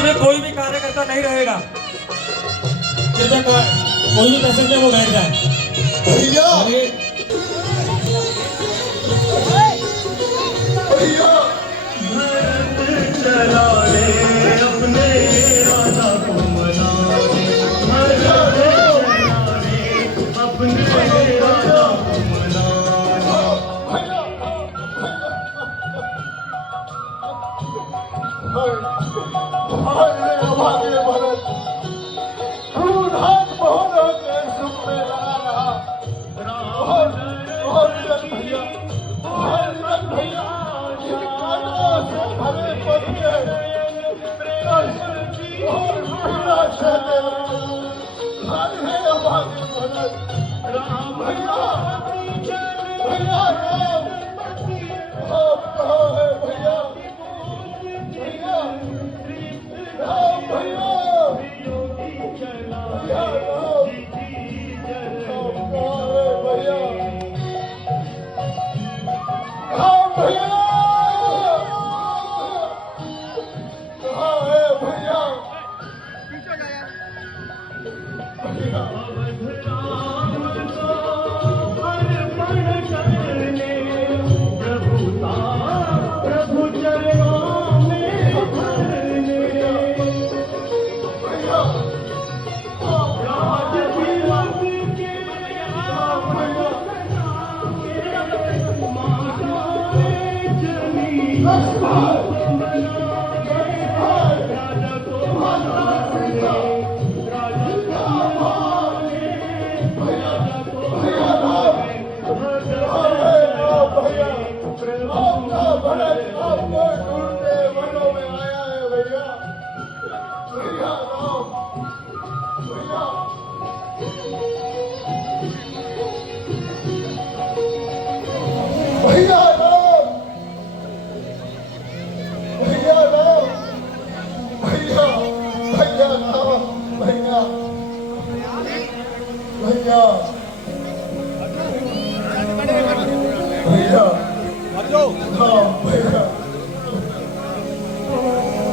इसमें कोई भी कार्यकर्ता नहीं रहेगा। कृपया कोई भी पैसेंजर वो बैठ जाए। भैया भैया चला रे अपने राजा को मनाने, अपने राजा को मनाने।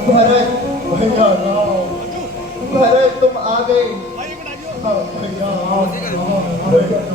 भरत भैया भरत तुम आ गए। भैया भरत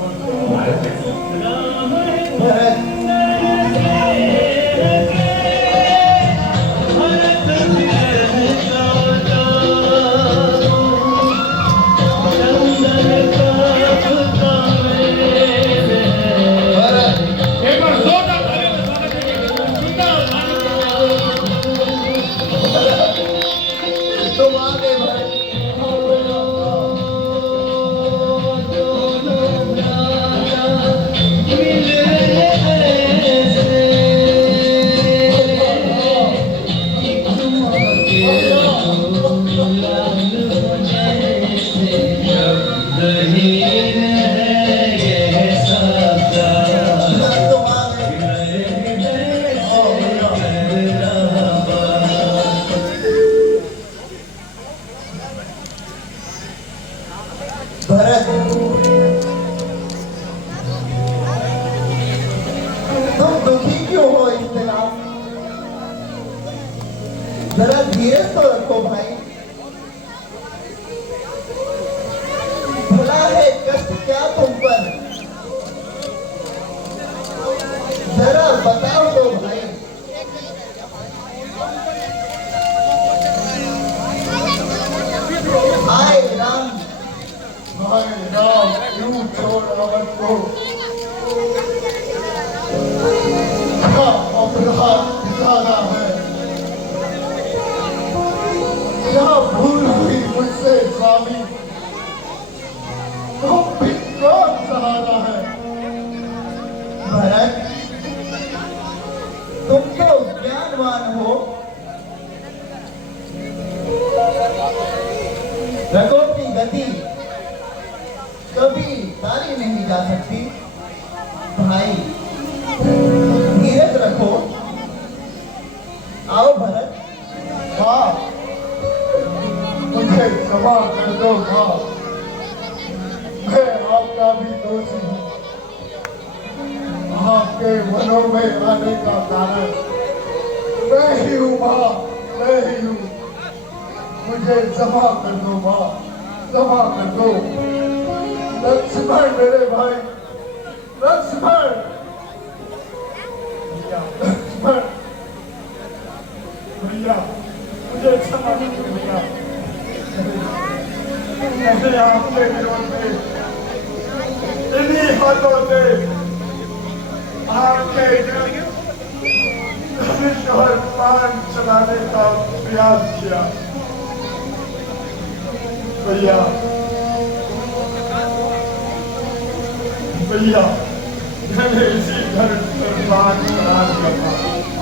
भरत तुम दुखी क्यों हो इस तरह? जरा धीरे तो रखो भाई। भला है कष्ट क्या तुम पर? जरा बताओ तो भाई। हाय राम क्यों छोड़ अवध को? अपराध दिखाना है। क्या भूल हुई मुझसे स्वामी? तो भी कौन सहारा है? भरत तुम तो ज्ञानवान हो। रघुवर की गति कभी तारी नहीं जा सकती। भाई धीरज रखो। आओ भरत। हाँ मुझे क्षमा कर दो माँ, मैं आपका भी दोषी हूँ। आपके मनों में आने का कारण मैं ही हूँ माँ, मैं ही हूँ। मुझे क्षमा कर दो माँ, क्षमा कर दो। लक्ष्मण मेरे भाई, लक्ष्मण, लक्ष्मण, भैया मुझे क्षमा कर दो भैया। मुझे आपके विरोध में इन्हीं हाथों से आपके धनुष और बाण चलाने का प्रयास किया भैया। भैया मैंने इसी धनुष पर बाण चला दिया था।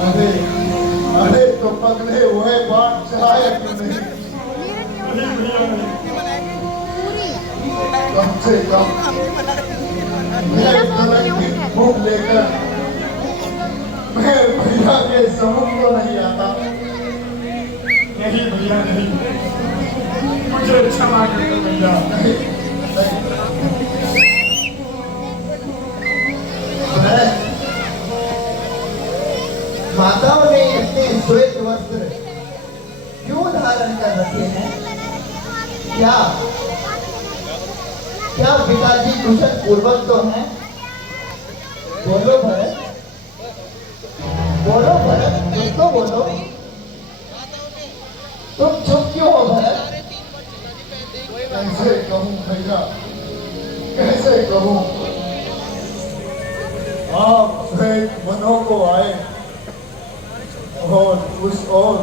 अरे अरे तो पगले हुए बाण चलाए क्यों नहीं? नहीं भैया नहीं, कम से कम मैं कलंक की भूख लेकर मैं भैया के सम्मुख को नहीं आता। नहीं भैया नहीं, मुझे क्षमा कर दो भैया। माताओं ने अपने श्वेत वस्त्र क्यों धारण कर रखे हैं? क्या क्या पिताजी कुशल पूर्वक तो हैं? बोलो भरत, बोलो भरत, तुम तो बोलो। तुम चुप क्यों हो भरत? कैसे कहूँ भैया, कैसे कहूँ? आप श्वेत वनों को आए और उस ओर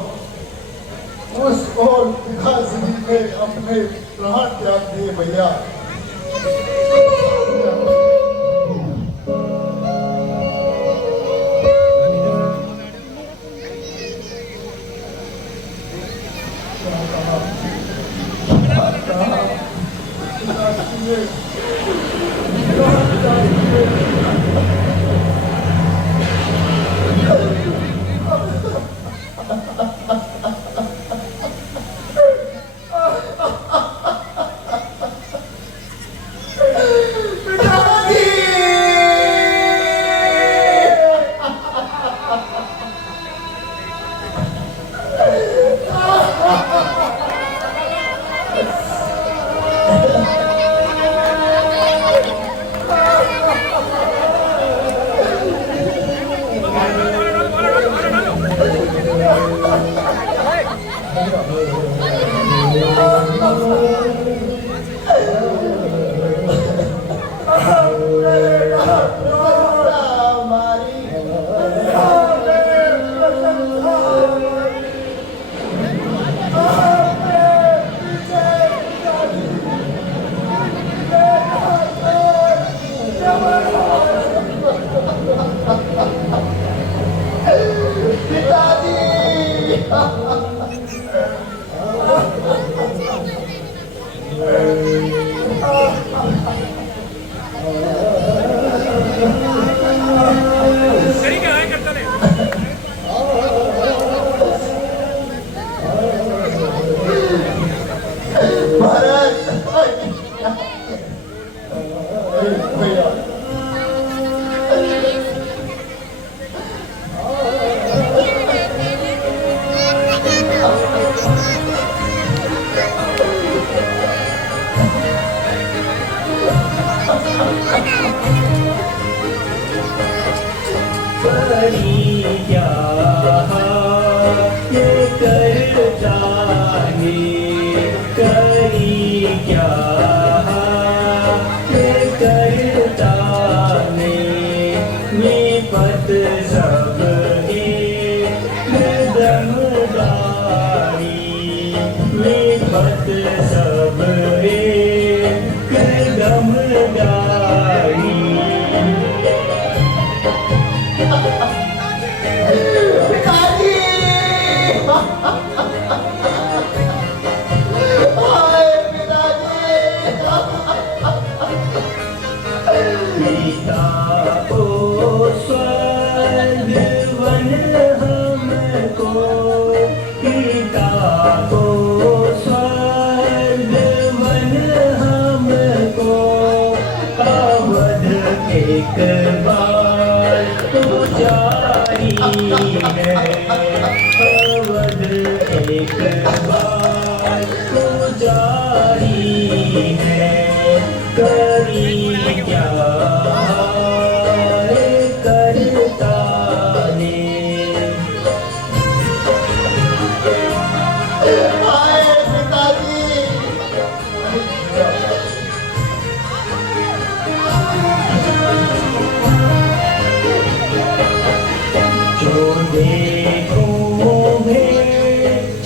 पिताश्री ने अपने प्राण त्याग दिए भैया। एक बार तो जारी है अवध एक बार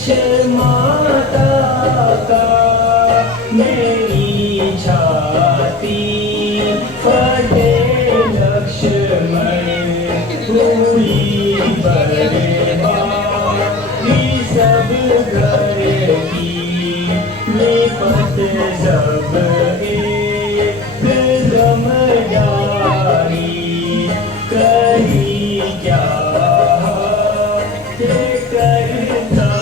लक्ष माता का मेरी छाती फटे लक्ष्मण पूरी बर्बादी सब घर की विपत सब एक गम जारी कही क्या करता है।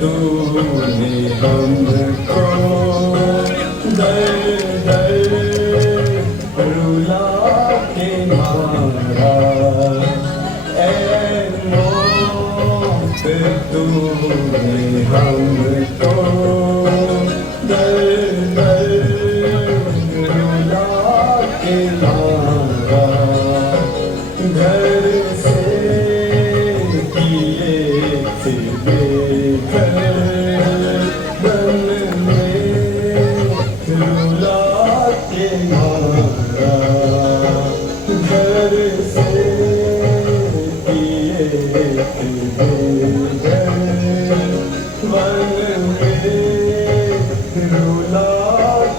तूने हमको दर दर रुला के मारा ऐ मौत तूने हमको दर दर रुला के मारा घर से किए थे बेघर बन में रुला के मारा घर से किए थे बेघर बन में रुला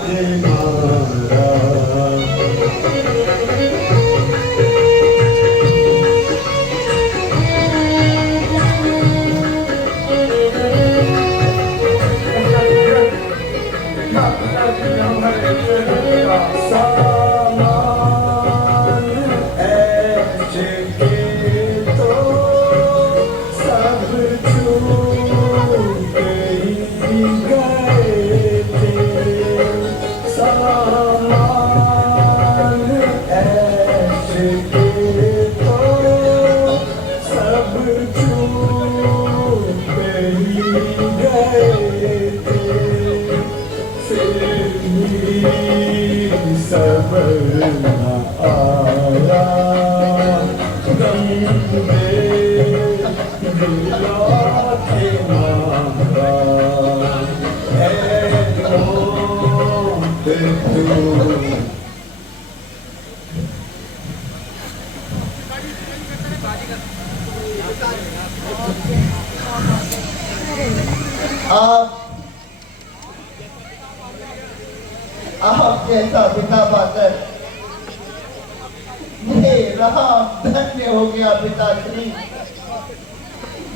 के मारा। सामान ऐसे के तो सब छूट ही गए थे। सामान ऐसे के तो सब छूट ही गए थे। सबर न आया गम दे दिला के मारा है मौत तू। आप जैसा पिता पाकर ये राम धन्य हो गया पिताश्री,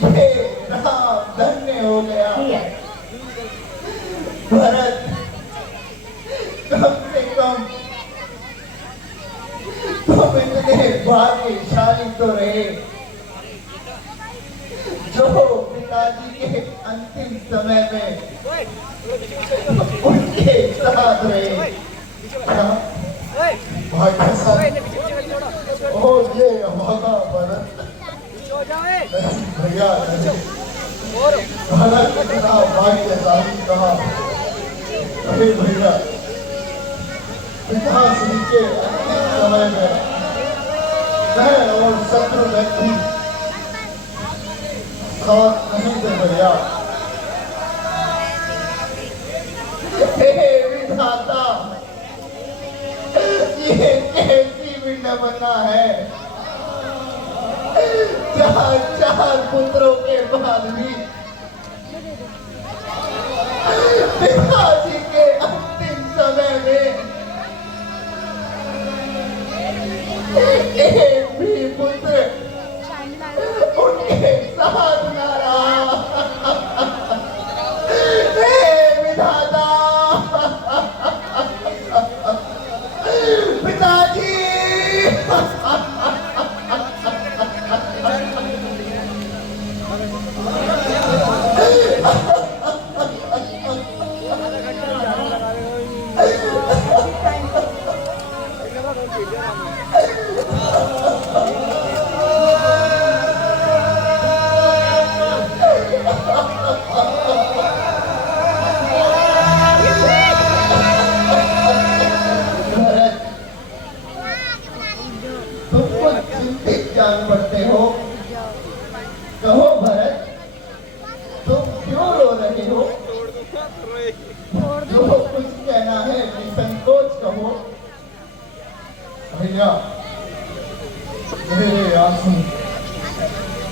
ये राम धन्य हो गया। भरत कम से कम तुम इतने भाग्यशाली तो रहे जो पिताजी के अंतिम समय में उनके साथ रहे। ओ ये हमारा भरत भैया भरत कितना भाग्यशाली कहा। अरे भैया पिताश्री के अंतिम समय में मैं और शत्रु व्यक्ति साथ नहीं थे भैया। हे विधाता, ये कैसी विडंबना है। चार पुत्रों के बाद भी पिताजी के अंतिम समय में एक भी पुत्र उनके साथ न रहा। हे विधाता, पिताजी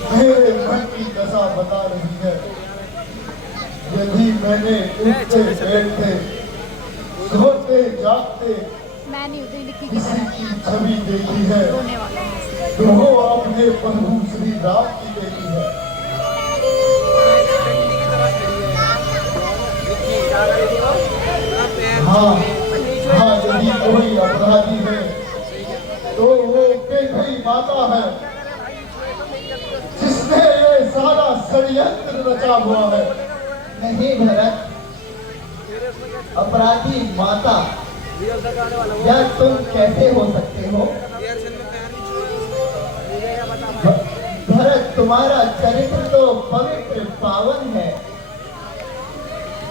मेरे मन की दशा बता रही है। यदि मैंने उठते बैठते सोते जागते मैं नहीं उतरी लिखी की किसी तरह की छवि देखी है रोने वाला है। तो वो अपने प्रभु श्री राम की देखी है। हाँ हाँ, यदि कोई अपराधी है तो वो कैकई माता है जिसने ये सारा षड्यंत्र रचा हुआ है। नहीं भरत, अपराधी माता या तुम कैसे हो सकते हो? भरत, तुम्हारा चरित्र तो पवित्र पावन है।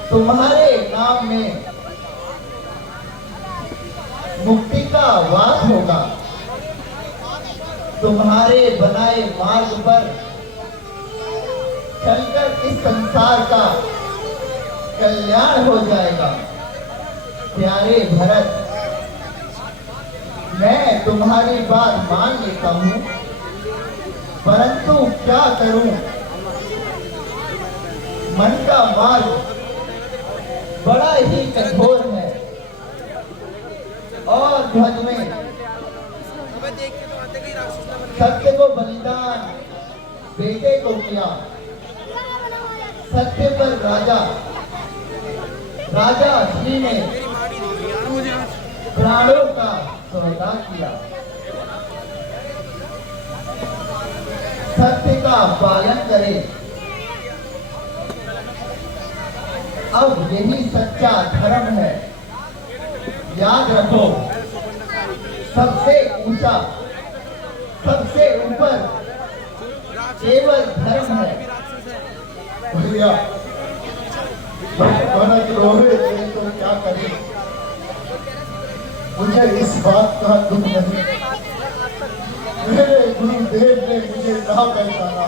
तुम्हारे नाम में मुक्ति का वास होगा। तुम्हारे बनाए मार्ग पर चलकर इस संसार का कल्याण हो जाएगा। प्यारे भरत, मैं तुम्हारी बात मान लेता हूँ, परंतु क्या करूं? मन का मार्ग बड़ा ही कठोर है और ध्वज में सत्य को बलिदान बेटे को किया। सत्य पर राजा श्री ने प्राणों का सौदा किया। सत्य का पालन करे। अब यही सच्चा धर्म है। याद रखो, सबसे ऊंचा, सबसे ऊपर केवल धर्म है। भैया भरत रोहे तो क्या करें, मुझे इस बात का दुख नहीं। मेरे गुरुदेव ने मुझे ना पहचाना।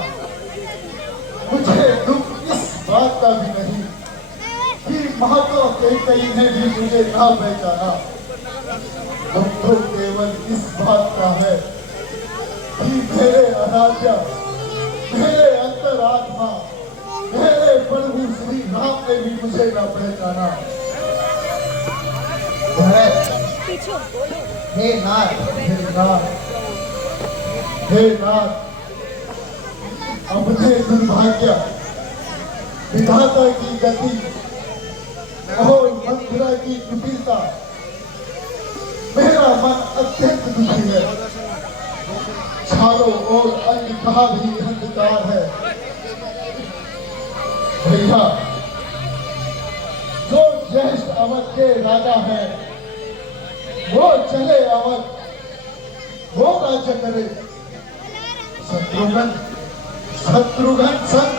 मुझे दुख इस बात का भी नहीं कि महात्मा कैकेयी ने भी मुझे ना पहचाना। दुख तो केवल इस बात का है कि मेरे आराध्या, मेरे अंतरात्मा, मेरे प्रभु श्री राम ने भी मुझे ना पहचाना। हे नाथ, हे नाथ, हे नाथ, अपने दुर्भाग्य, विधाता की गति और मथुरा की कुटिलता, मेरा मन अत्यंत दुखी है। चारों ओर अंधकार ही अंधकार है। भैया, जो ज्येष्ठ अवध के राजा हैं, वो चले अवध, वो राज्य करे। शत्रुघ्न संग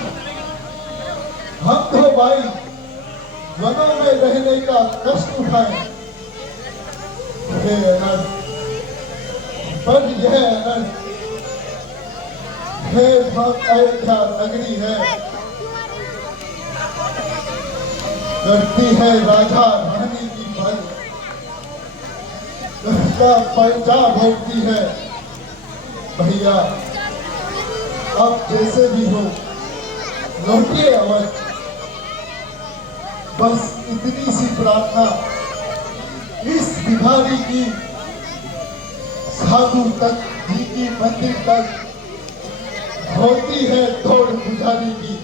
हम तो भाई वनों में रहने का कष्ट उठाए। हे अनंत, पर यह अनंत, हे भक्त अयोध्या नगरी है, करती है राजा रानी की भल, उसका पंजा भोगती है। भैया, अब जैसे भी हो लौटिए अवध। बस इतनी सी प्रार्थना इस भिखारी की साधु तक जी की मंदिर तक होती है दौड़ पुजारी की।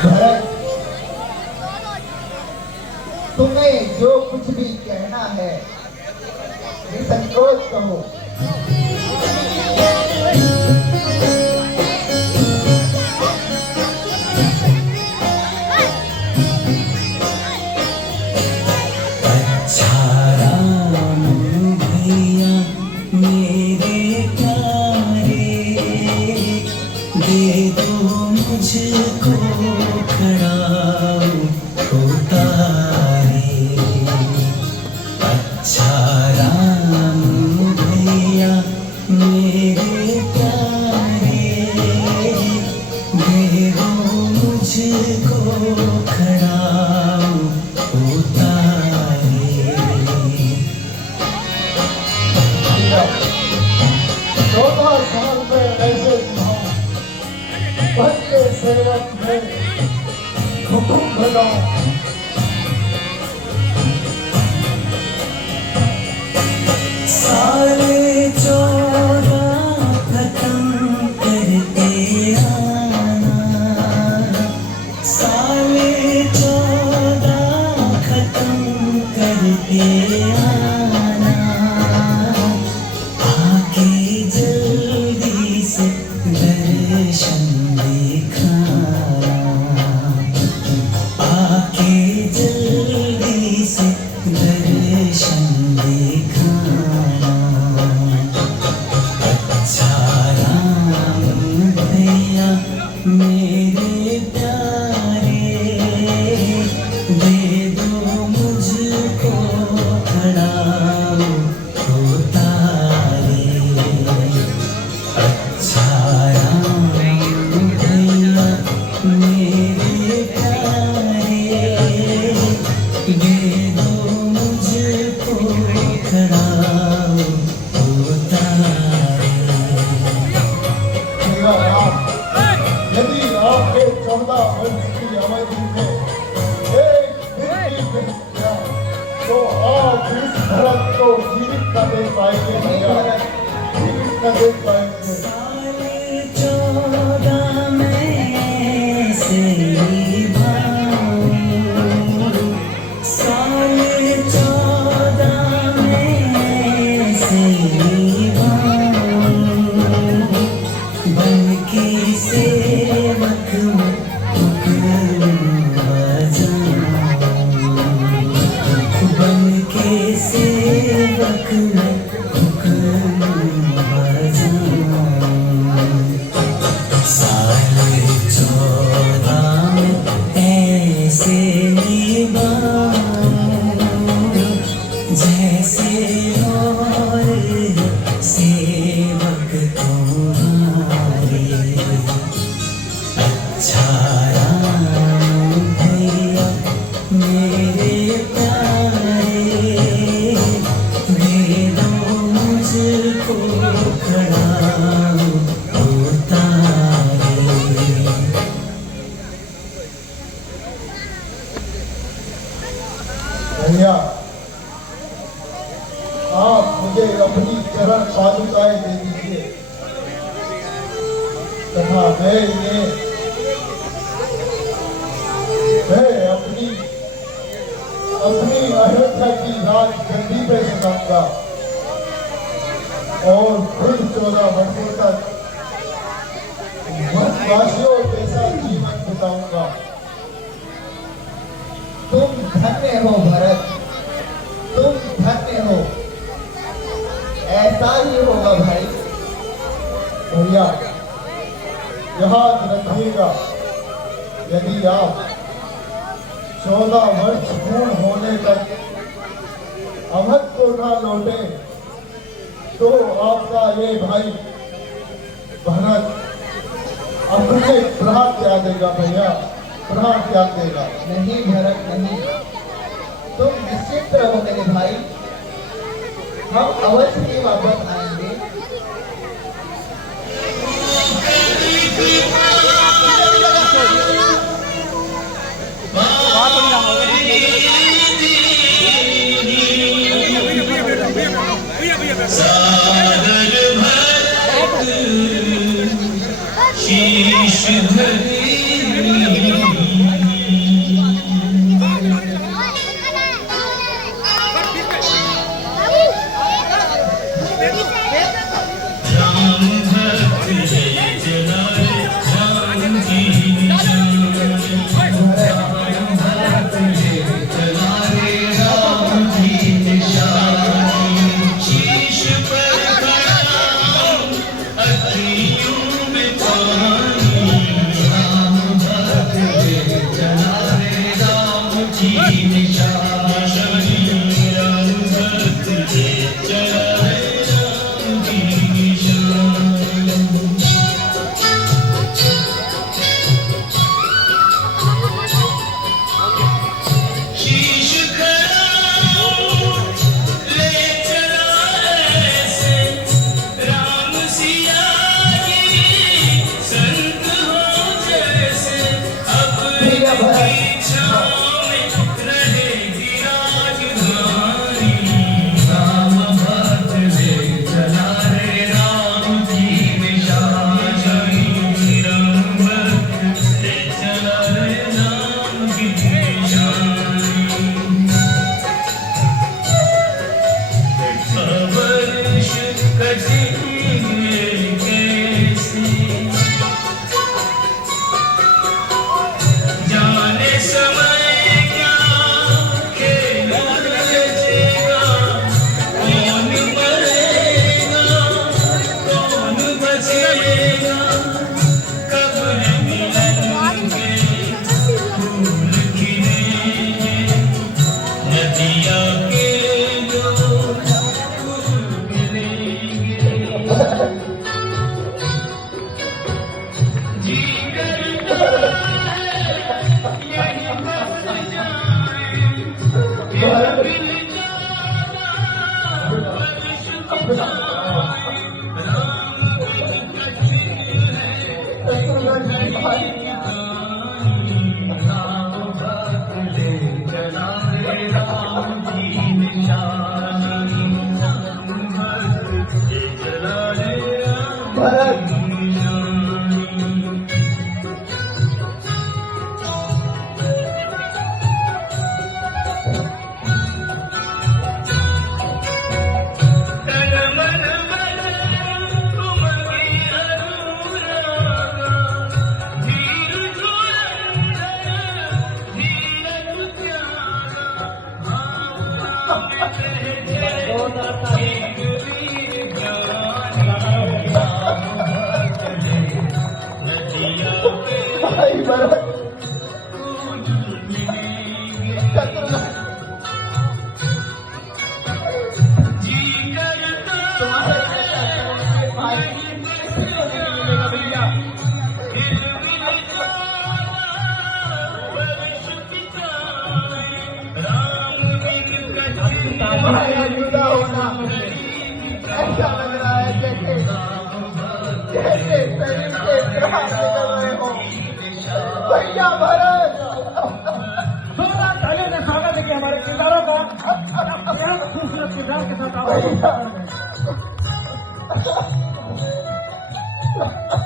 भरत, तुम्हें जो कुछ भी कहना है निसंकोच कहो। मुझको खड़ा उतारे। अच्छा राम भैया साल में ऐसे सुनाऊं, भर के सेवक में हुकुम भगाऊं। साले 14 खत्म करके आना, साले 14 खत्म करके आना, आके जल्दी से दर्शन दिखाना, आके जल्दी से दर्शन दिखाना। अच्छा राम भैया मेरे प्यारे, दे दो मुझको खड़ा उतारे। अच्छा राम भैया मेरे प्यारे, दे दो मुझको खड़ा उतारे। मेरा राम, यदि आपके 14 वर्ष की अवधि में एक दिन की हत्या, तो आप इस भरत को जीवित न देख पाएंगे भैया, जीवित न देख पाएंगे। साले 14 में से निभाऊं, साले 14 में से निभाऊं, बन के सेवक में हुक्म बजाऊं, बन के सेवक में हुक्म बजाऊं। साले 14 में ऐसे निभाऊं, जैसे और सेवक तुम्हारे। अच्छा राम भैया मेरे प्यारे, दे दो मुझको खड़ा उतारे। भैया, आप मुझे अपनी चरण पादुकाएं दे दीजिए, तथा मैं अपनी अयोध्या की राज गद्दी पे सजाऊंगा और खुद 14 वर्षों तक वनवासियों जैसा जीवन बिताऊंगा। तुम धन्य हो भरत, तुम धन्य हो। ऐसा ही होगा भाई। भैया, याद रखिएगा, यदि आप 14 वर्ष पूर्ण होने तक अवध को न लौटे, तो आपका ये भाई भरत अपने प्राण त्याग देगा भैया, प्राण त्याग देगा। नहीं भरत नहीं, तुम निश्चित रहो मेरे भाई, हम अवश्य ही वापस आएंगे। सादर भरत शीश धरे, राम भक्त जय जलाए, राम की निशान, राम भक्त जय जलाए, राम की निशान, शीश पर खड़ा अतियों में पानी, कटेंगे कैसे जाने समय क्या खेल रचेगा कौन मरेगा कौन बचेगा कब मिलेंगे फूल खिलेंगे नदियाँ के जो फूल खिलेंगे जी करता है यही बस जाए फिर मिल जाना वर्ष बिताए राम की कठिन है राम भक्त ले चला रे राम की निशानी भक्त ले चला रे राम की निशानी तन मन तुमरी अनुरागा धीर धुरंधर धीरज त्यागा भावना में लहजे एक वीर ज्ञानी राम भक्त ले नदिया पे भाई भरत फूल मिलेंगे जी करता भाई भैया फिर मिल जाना वर्ष बिताए राम बिन कठिन हमारा जुदा होना ऐसा लग रहा है जैसे जैसे शरीर के ग्रह निकल रहे हो भैया भरत जोरदार तालियों से स्वागत है कि हमारे किरदारों का बेहद खूबसूरत किरदार के साथ आवाज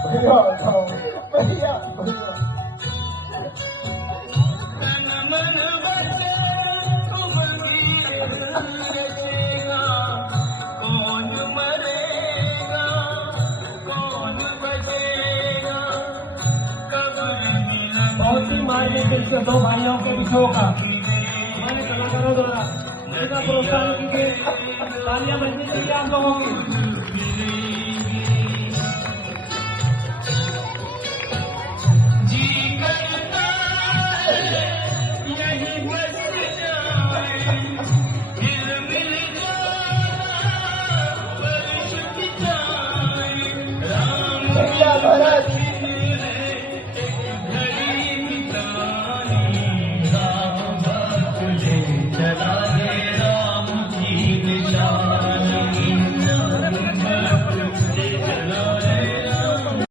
भैया भैया तन मन बसे तुम वीर रचेगा कौन मरेगा कौन बचेगा कब मिलेंगे बहुत ही मायने के इसके दो भाइयों के विषयों का हमारे कलाकारों द्वारा ऐसा प्रोत्साहन कीजिए तालियां बजनी चाहिए आप लोगों की जी करता है यही बस जाए फिर मिल जाना वर्ष बिताए राम भैया भरत